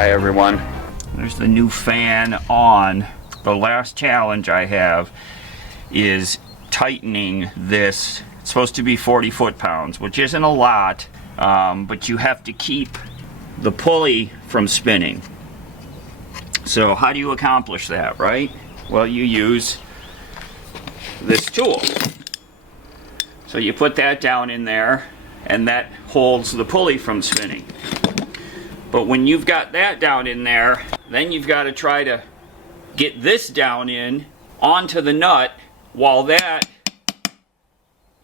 Hi everyone. There's the new fan on. The last challenge I have is tightening this. It's supposed to be 40 foot-pounds, which isn't a lot, but you have to keep the pulley from spinning. So how do you accomplish that, right? Well, you use this tool. So you put that down in there, and that holds the pulley from spinning. But when you've got that down in there, then you've got to try to get this down in onto the nut while that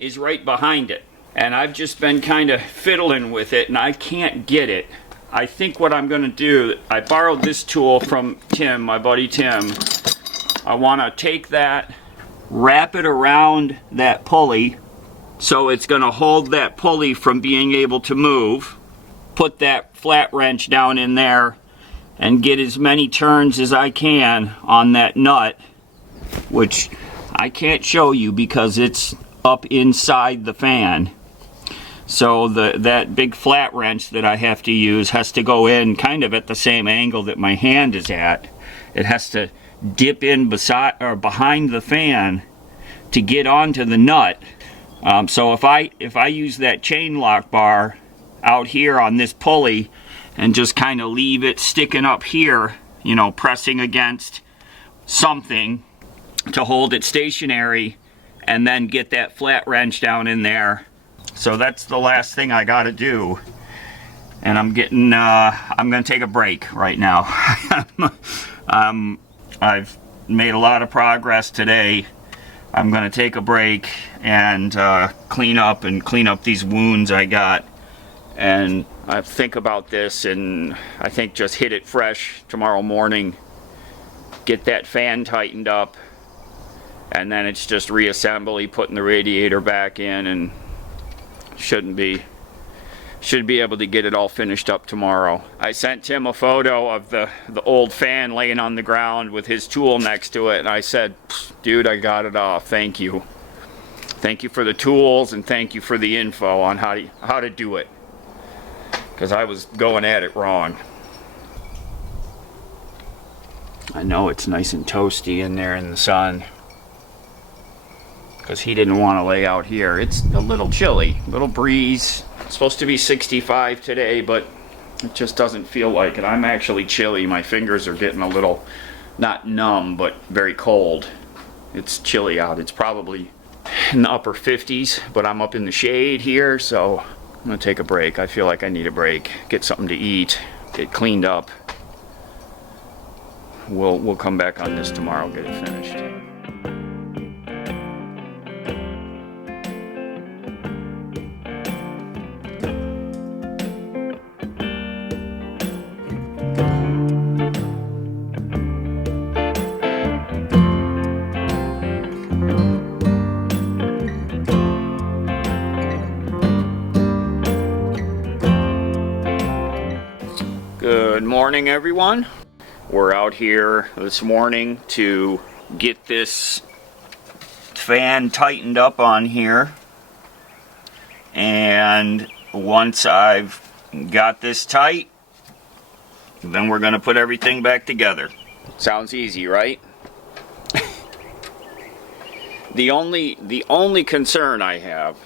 is right behind it. And I've just been kind of fiddling with it and I can't get it. I think what I'm going to do, I borrowed this tool from Tim, my buddy Tim. I want to take that, wrap it around that pulley so it's going to hold that pulley from being able to move. Put that flat wrench down in there and get as many turns as I can on that nut, which I can't show you because it's up inside the fan. So that big flat wrench that I have to use has to go in kind of at the same angle that my hand is at. It has to dip in beside or behind the fan to get onto the nut. So if I use that chain lock bar out here on this pulley and just kind of leave it sticking up here, you know, pressing against something to hold it stationary, and then get that flat wrench down in there. So that's the last thing I got to do. And I'm going to take a break right now. I've made a lot of progress today. I'm going to take a break and clean up these wounds I got. And I think about this, and I think just hit it fresh tomorrow morning, get that fan tightened up, and then it's just reassembly, putting the radiator back in, and should be able to get it all finished up tomorrow. I sent Tim a photo of the old fan laying on the ground with his tool next to it, and I said, dude, I got it off, thank you. Thank you for the tools, and thank you for the info on how to do it. Because I was going at it wrong. I know it's nice and toasty in there in the sun. Because he didn't want to lay out here. It's a little chilly, little breeze. It's supposed to be 65 today, but it just doesn't feel like it. I'm actually chilly. My fingers are getting a little, not numb, but very cold. It's chilly out. It's probably in the upper 50s, but I'm up in the shade here, so I'm gonna take a break. I feel like I need a break. Get something to eat, get cleaned up. We'll come back on this tomorrow, get it finished. Good morning, everyone. We're out here this morning to get this fan tightened up on here, and once I've got this tight, then we're going to put everything back together. Sounds easy, right? The only concern I have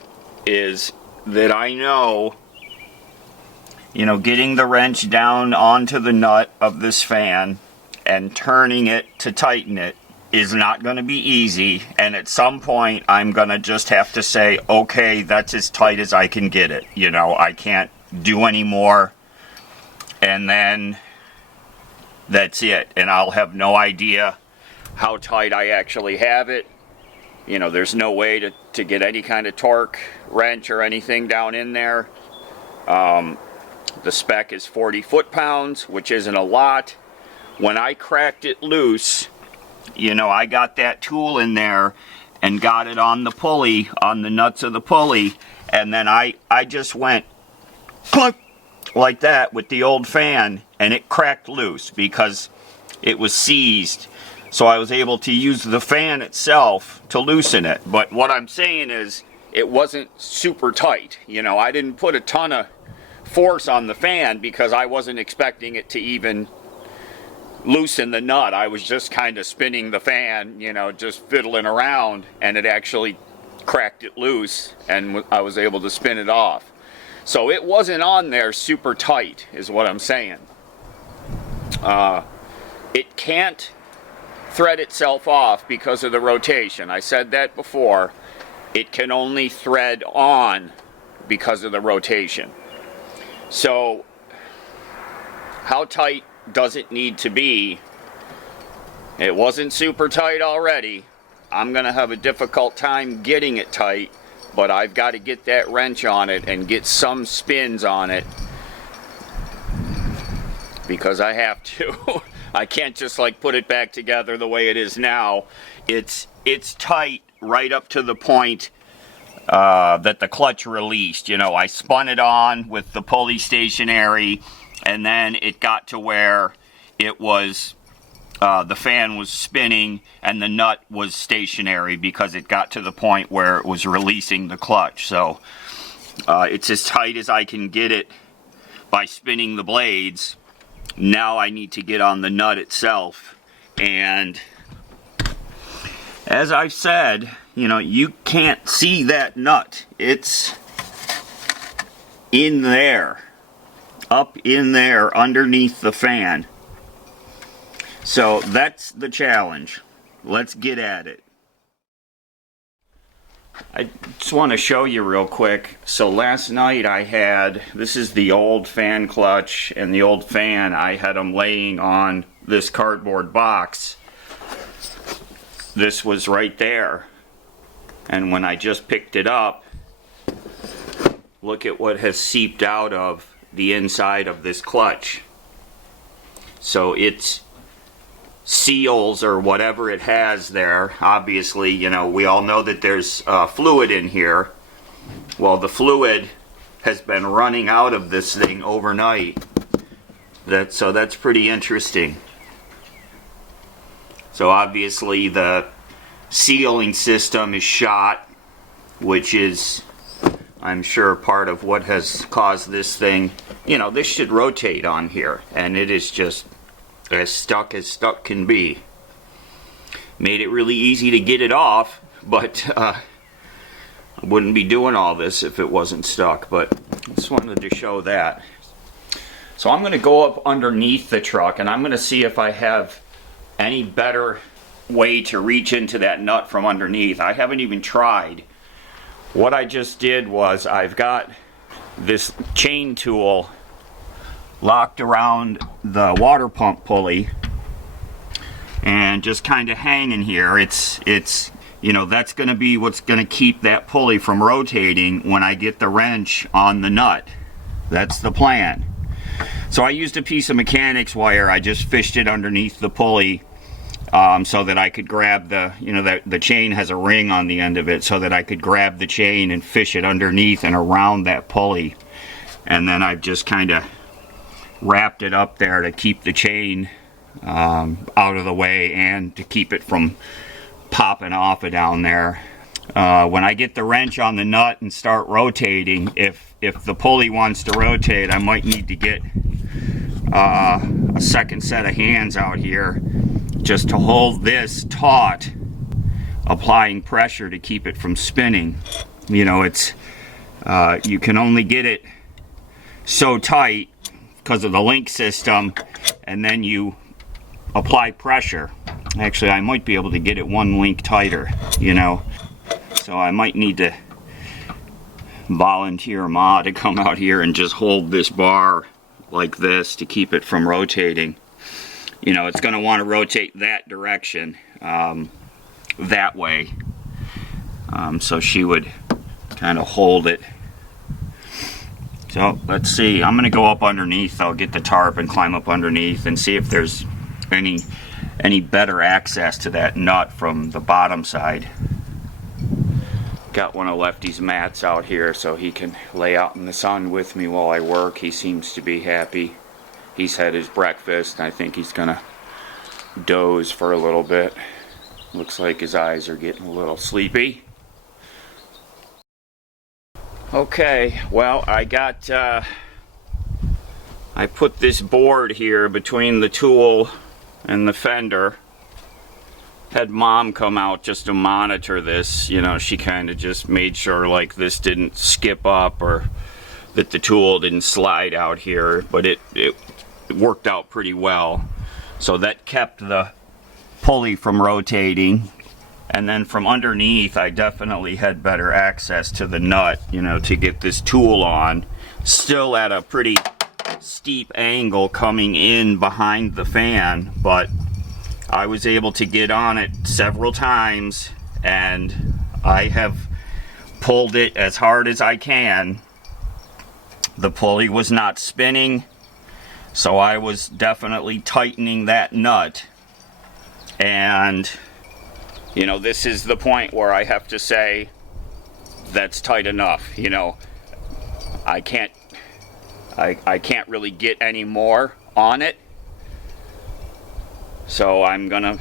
is that I know, you know, getting the wrench down onto the nut of this fan and turning it to tighten it is not going to be easy, and at some point I'm going to just have to say, okay, that's as tight as I can get it. You know, I can't do any more, and then that's it, and I'll have no idea how tight I actually have it. You know, there's no way to get any kind of torque wrench or anything down in there. The spec is 40 foot-pounds, which isn't a lot. When I cracked it loose, you know, I got that tool in there and got it on the pulley, on the nuts of the pulley, and then I just went clunk like that with the old fan, and it cracked loose because it was seized. So I was able to use the fan itself to loosen it. But what I'm saying is, it wasn't super tight. You know, I didn't put a ton of force on the fan because I wasn't expecting it to even loosen the nut. I was just kind of spinning the fan, you know, just fiddling around, and it actually cracked it loose, and I was able to spin it off. So it wasn't on there super tight, is what I'm saying. It can't thread itself off because of the rotation. I said that before. It can only thread on because of the rotation. So how tight does it need to be? It wasn't super tight already. I'm gonna have a difficult time getting it tight, but I've got to get that wrench on it and get some spins on it because I have to. I can't just like put it back together the way it is now. It's tight right up to the point that the clutch released. You know, I spun it on with the pulley stationary, and then it got to where it was the fan was spinning and the nut was stationary because it got to the point where it was releasing the clutch. So it's as tight as I can get it by spinning the blades. Now I need to get on the nut itself, and as I've said, you know, you can't see that nut. It's in there, up in there underneath the fan. So that's the challenge. Let's get at it. I just want to show you real quick. So last night I had, this is the old fan clutch and the old fan. I had them laying on this cardboard box. This was right there. And when I just picked it up, look at what has seeped out of the inside of this clutch. So it's seals or whatever it has there. Obviously, you know, we all know that there's fluid in here. Well, the fluid has been running out of this thing overnight. So that's pretty interesting. So obviously the sealing system is shot, which is, I'm sure, part of what has caused this thing. You know, this should rotate on here, and it is just as stuck can be. Made it really easy to get it off, but I wouldn't be doing all this if it wasn't stuck. But I just wanted to show that. So I'm going to go up underneath the truck, and I'm going to see if I have any better way to reach into that nut from underneath. I haven't even tried. What I just did was I've got this chain tool locked around the water pump pulley and just kind of hanging here. It's you know, that's going to be what's going to keep that pulley from rotating when I get the wrench on the nut. That's the plan. So I used a piece of mechanics wire. I just fished it underneath the pulley so that I could grab the, you know, the chain has a ring on the end of it, so that I could grab the chain and fish it underneath and around that pulley. And then I've just kind of wrapped it up there to keep the chain out of the way and to keep it from popping off of down there. When I get the wrench on the nut and start rotating, if the pulley wants to rotate, I might need to get a second set of hands out here just to hold this taut, applying pressure to keep it from spinning. You know, it's you can only get it so tight because of the link system, and then you apply pressure. Actually, I might be able to get it one link tighter, you know. So I might need to volunteer Ma to come out here and just hold this bar like this to keep it from rotating. You know, it's going to want to rotate that direction, that way. So she would kind of hold it. So let's see. I'm going to go up underneath. I'll get the tarp and climb up underneath and see if there's any better access to that nut from the bottom side. Got one of Lefty's mats out here so he can lay out in the sun with me while I work. He seems to be happy. He's had his breakfast, and I think he's gonna doze for a little bit. Looks like his eyes are getting a little sleepy. Okay, well, I got I put this board here between the tool and the fender. Had Mom come out just to monitor this. You know, she kind of just made sure like this didn't skip up or that the tool didn't slide out here, but it worked out pretty well. So that kept the pulley from rotating. And then from underneath, I definitely had better access to the nut, you know, to get this tool on. Still at a pretty steep angle coming in behind the fan, but I was able to get on it several times, and I have pulled it as hard as I can. The pulley was not spinning, so I was definitely tightening that nut. And you know, this is the point where I have to say that's tight enough. You know, I can't really get any more on it. So I'm gonna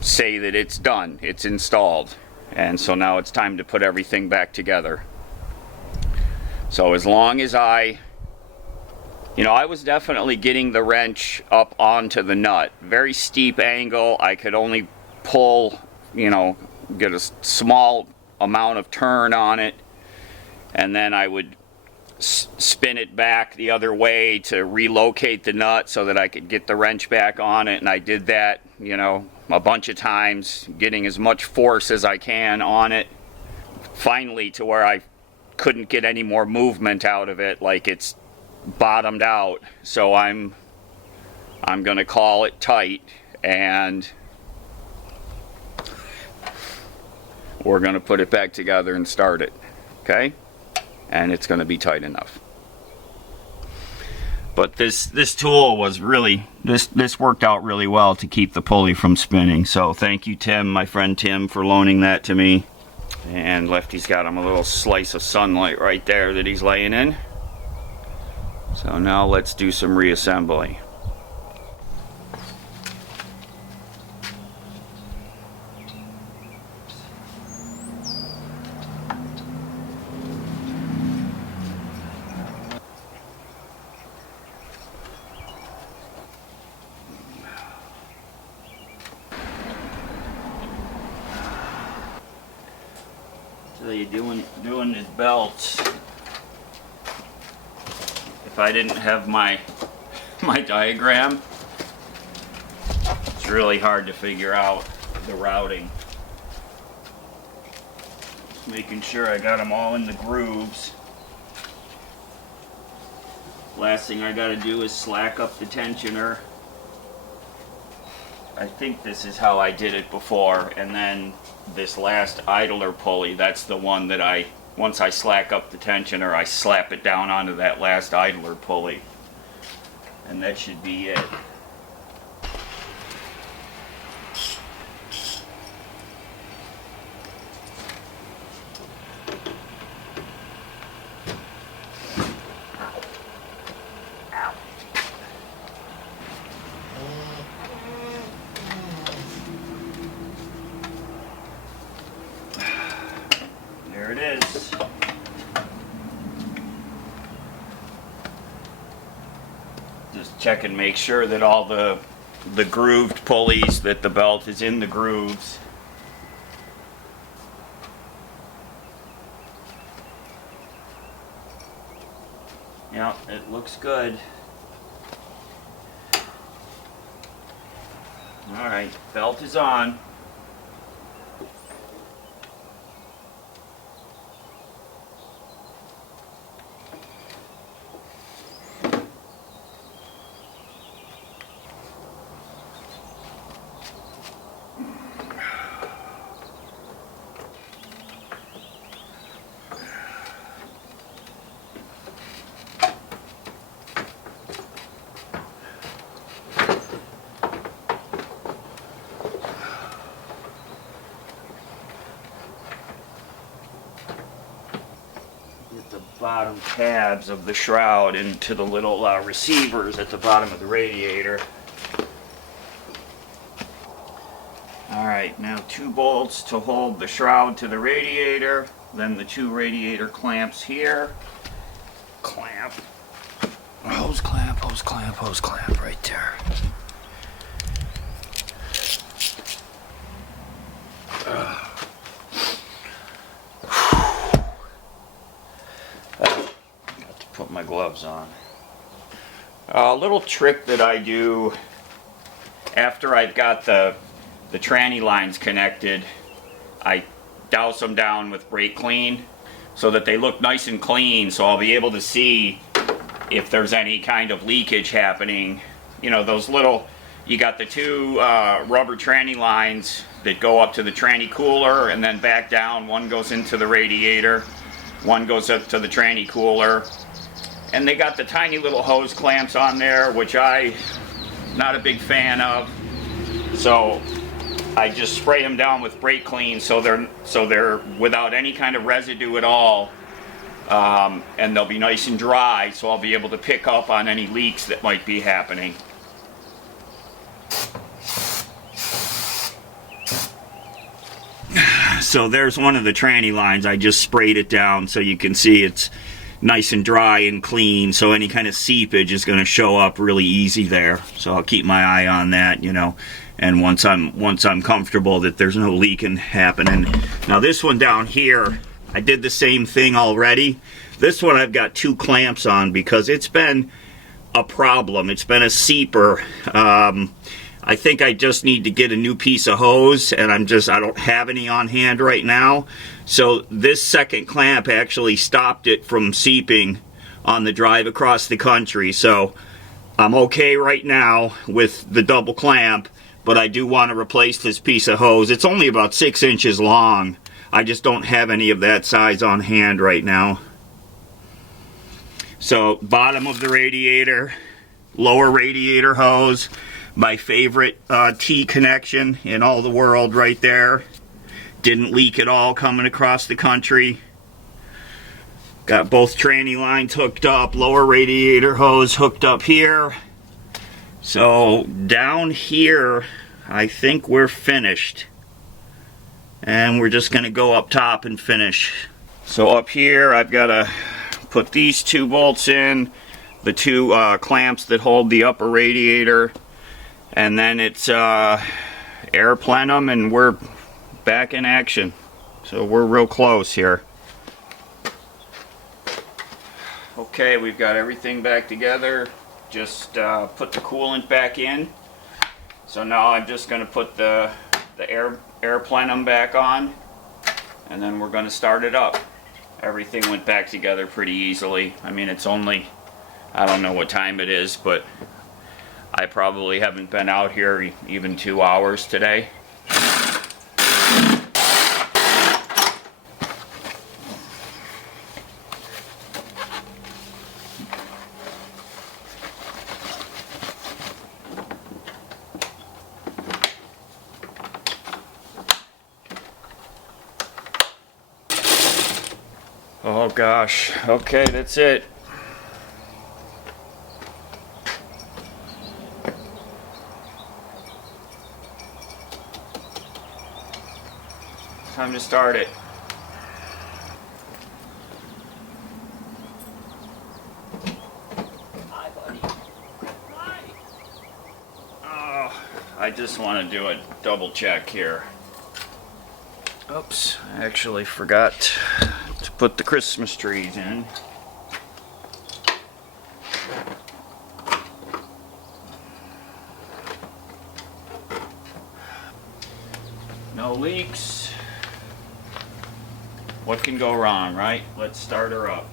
say that it's done, it's installed. And so now it's time to put everything back together. So as long as I was definitely getting the wrench up onto the nut. Very steep angle, I could only pull, you know, get a small amount of turn on it, and then I would spin it back the other way to relocate the nut so that I could get the wrench back on it. And I did that, you know, a bunch of times, getting as much force as I can on it. Finally, to where I couldn't get any more movement out of it, like it's bottomed out. So I'm gonna call it tight, and we're gonna put it back together and start it, okay? And it's gonna be tight enough. But this tool was really, this worked out really well to keep the pulley from spinning. So thank you, Tim, my friend Tim, for loaning that to me. And Lefty's got him a little slice of sunlight right there that he's laying in. So now let's do some reassembly. So you're doing his belts. If I didn't have my diagram, it's really hard to figure out the routing. Just making sure I got them all in the grooves. Last thing I got to do is slack up the tensioner. I think this is how I did it before, and then this last idler pulley, that's the one that once I slack up the tensioner, I slap it down onto that last idler pulley. And that should be it. There it is. Just check and make sure that all the grooved pulleys, that the belt is in the grooves. Yeah, it looks good. Alright, belt is on. Bottom tabs of the shroud into the little receivers at the bottom of the radiator. Alright, now 2 bolts to hold the shroud to the radiator, then the 2 radiator clamps here. Clamp Hose clamp, hose clamp, hose clamp right there. Got to put my gloves on. A little trick that I do after I've got the tranny lines connected, I douse them down with brake clean so that they look nice and clean, so I'll be able to see if there's any kind of leakage happening. You know, those little, you got the two rubber tranny lines that go up to the tranny cooler and then back down. One goes into the radiator, one goes up to the tranny cooler. And they got the tiny little hose clamps on there, which I'm not a big fan of. So I just spray them down with brake clean so they're without any kind of residue at all. And they'll be nice and dry, so I'll be able to pick up on any leaks that might be happening. So there's one of the tranny lines. I just sprayed it down so you can see it's nice and dry and clean, so any kind of seepage is going to show up really easy there. So I'll keep my eye on that, you know, and once I'm comfortable that there's no leaking happening. Now this one down here, I did the same thing already. This one I've got two clamps on because it's been a problem. It's been a seeper. I think I just need to get a new piece of hose, and I don't have any on hand right now. So this second clamp actually stopped it from seeping on the drive across the country. So I'm okay right now with the double clamp, but I do want to replace this piece of hose. It's only about 6 inches long. I just don't have any of that size on hand right now. So bottom of the radiator, lower radiator hose. My favorite T connection in all the world right there. Didn't leak at all coming across the country. Got both tranny lines hooked up, lower radiator hose hooked up here. So down here, I think we're finished. And we're just gonna go up top and finish. So up here, I've gotta put these two bolts in, the two clamps that hold the upper radiator. And then it's air plenum, and we're back in action. So we're real close here. Okay, we've got everything back together. Just put the coolant back in. So now I'm just going to put the air plenum back on, and then we're going to start it up. Everything went back together pretty easily. I mean, it's only, I don't know what time it is, but I probably haven't been out here even 2 hours today. Oh gosh, okay, that's it. Time to start it. Hi, buddy. Hi. Oh, I just want to do a double check here. Oops, I actually forgot to put the Christmas trees in. No leaks. What can go wrong, right? Let's start her up.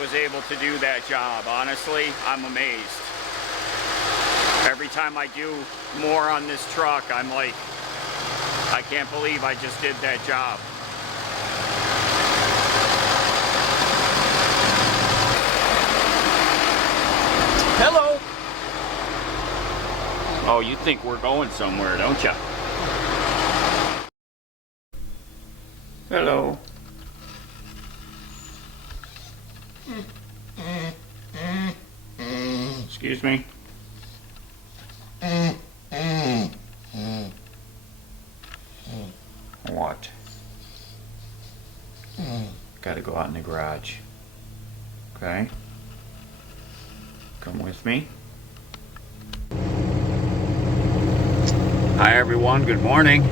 was able to do that job. Honestly, I'm amazed. Every time I do more on this truck, I'm like, I can't believe I just did that job. Hello. Oh, you think we're going somewhere, don't you? Hello. Excuse me. What? Gotta go out in the garage. Okay? Come with me. Hi everyone, good morning.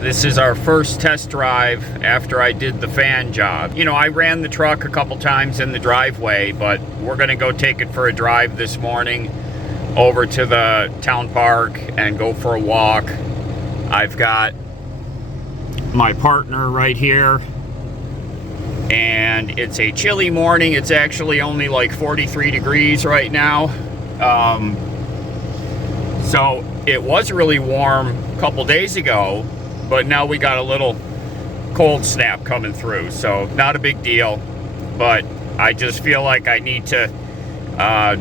This is our first test drive after I did the fan job. You know, I ran the truck a couple times in the driveway, but we're gonna go take it for a drive this morning over to the town park and go for a walk. I've got my partner right here, and it's a chilly morning. It's actually only like 43 degrees right now. So it was really warm a couple days ago, but now we got a little cold snap coming through, so not a big deal. But I just feel like I need to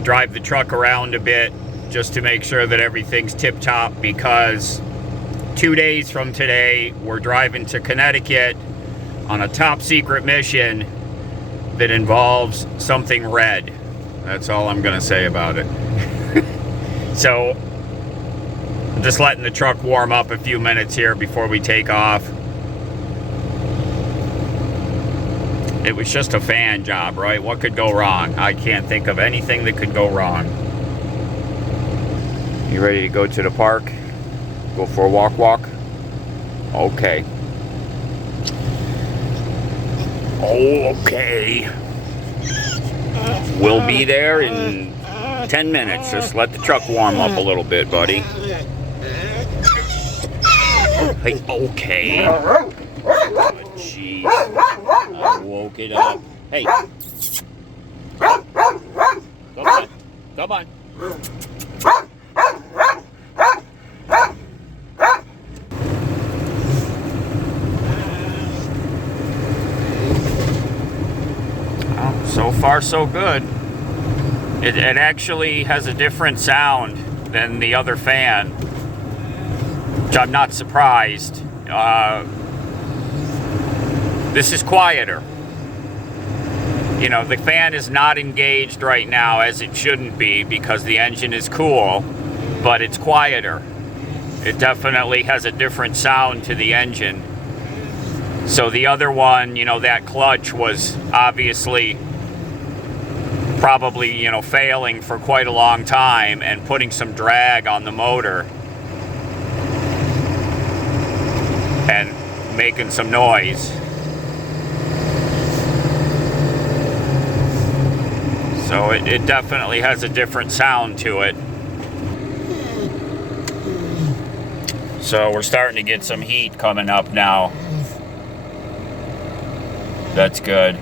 drive the truck around a bit just to make sure that everything's tip-top, because 2 days from today we're driving to Connecticut on a top secret mission that involves something red. That's all I'm gonna say about it. So I'm just letting the truck warm up a few minutes here before we take off. It was just a fan job, right? What could go wrong? I can't think of anything that could go wrong. You ready to go to the park? Go for a walk? Okay. Okay. We'll be there in 10 minutes. Just let the truck warm up a little bit, buddy. Hey, okay. Oh, jeez. I woke it up. Hey. Come on. Come on. Well, so far so good. It actually has a different sound than the other fan, which I'm not surprised. This is quieter. You know, the fan is not engaged right now, as it shouldn't be, because the engine is cool, but it's quieter. It definitely has a different sound to the engine. So the other one, you know, that clutch was obviously probably, you know, failing for quite a long time and putting some drag on the motor and making some noise. So it definitely has a different sound to it. So we're starting to get some heat coming up now. That's good.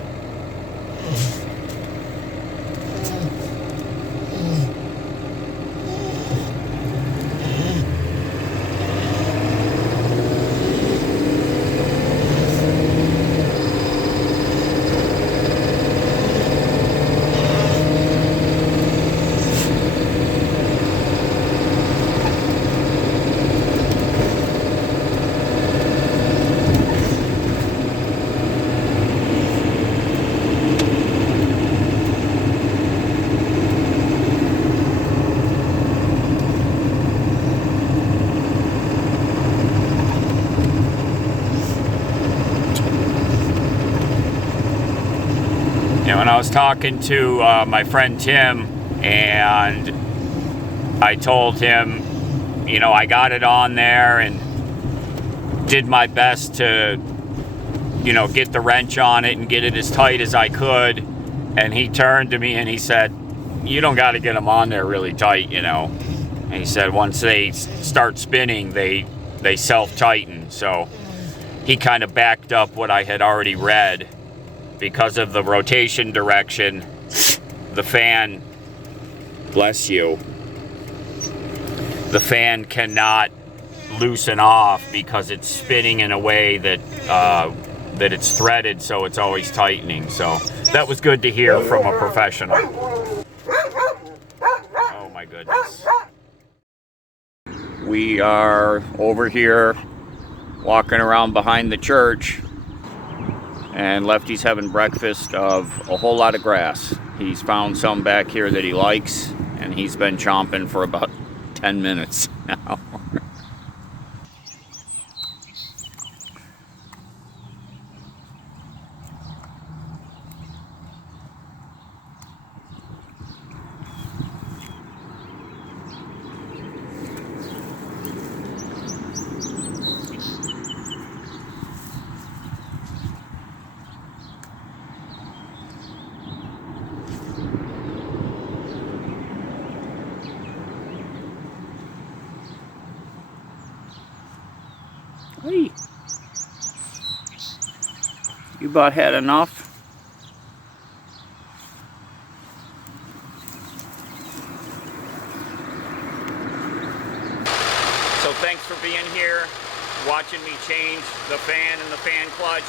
When I was talking to my friend Tim, and I told him, you know, I got it on there and did my best to, you know, get the wrench on it and get it as tight as I could. And he turned to me and he said, you don't got to get them on there really tight, you know. And he said once they start spinning, they self-tighten. So he kind of backed up what I had already read. because of the rotation direction, the fan, bless you, the fan cannot loosen off because it's spinning in a way that that it's threaded, so it's always tightening. So that was good to hear from a professional. Oh my goodness. We are over here walking around behind the church, and Lefty's having breakfast of a whole lot of grass. He's found some back here that he likes, and he's been chomping for about 10 minutes now. Hey, you about had enough? So thanks for being here, watching me change the fan and the fan clutch.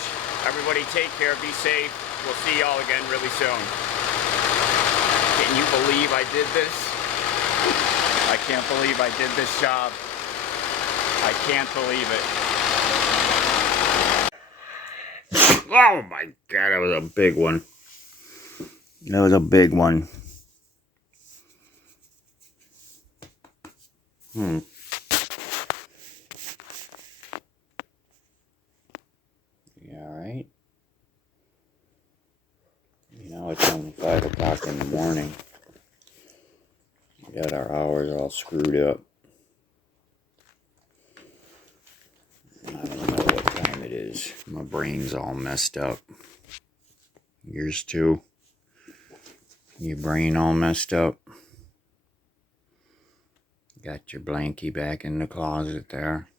Everybody take care, be safe. We'll see y'all again really soon. Can you believe I did this? I can't believe I did this job. I can't believe it. Oh my God, that was a big one. That was a big one. You alright? You know, it's only 5 o'clock in the morning. We got our hours all screwed up. I don't know what time it is. My brain's all messed up. Yours too? Your brain all messed up? Got your blankie back in the closet there.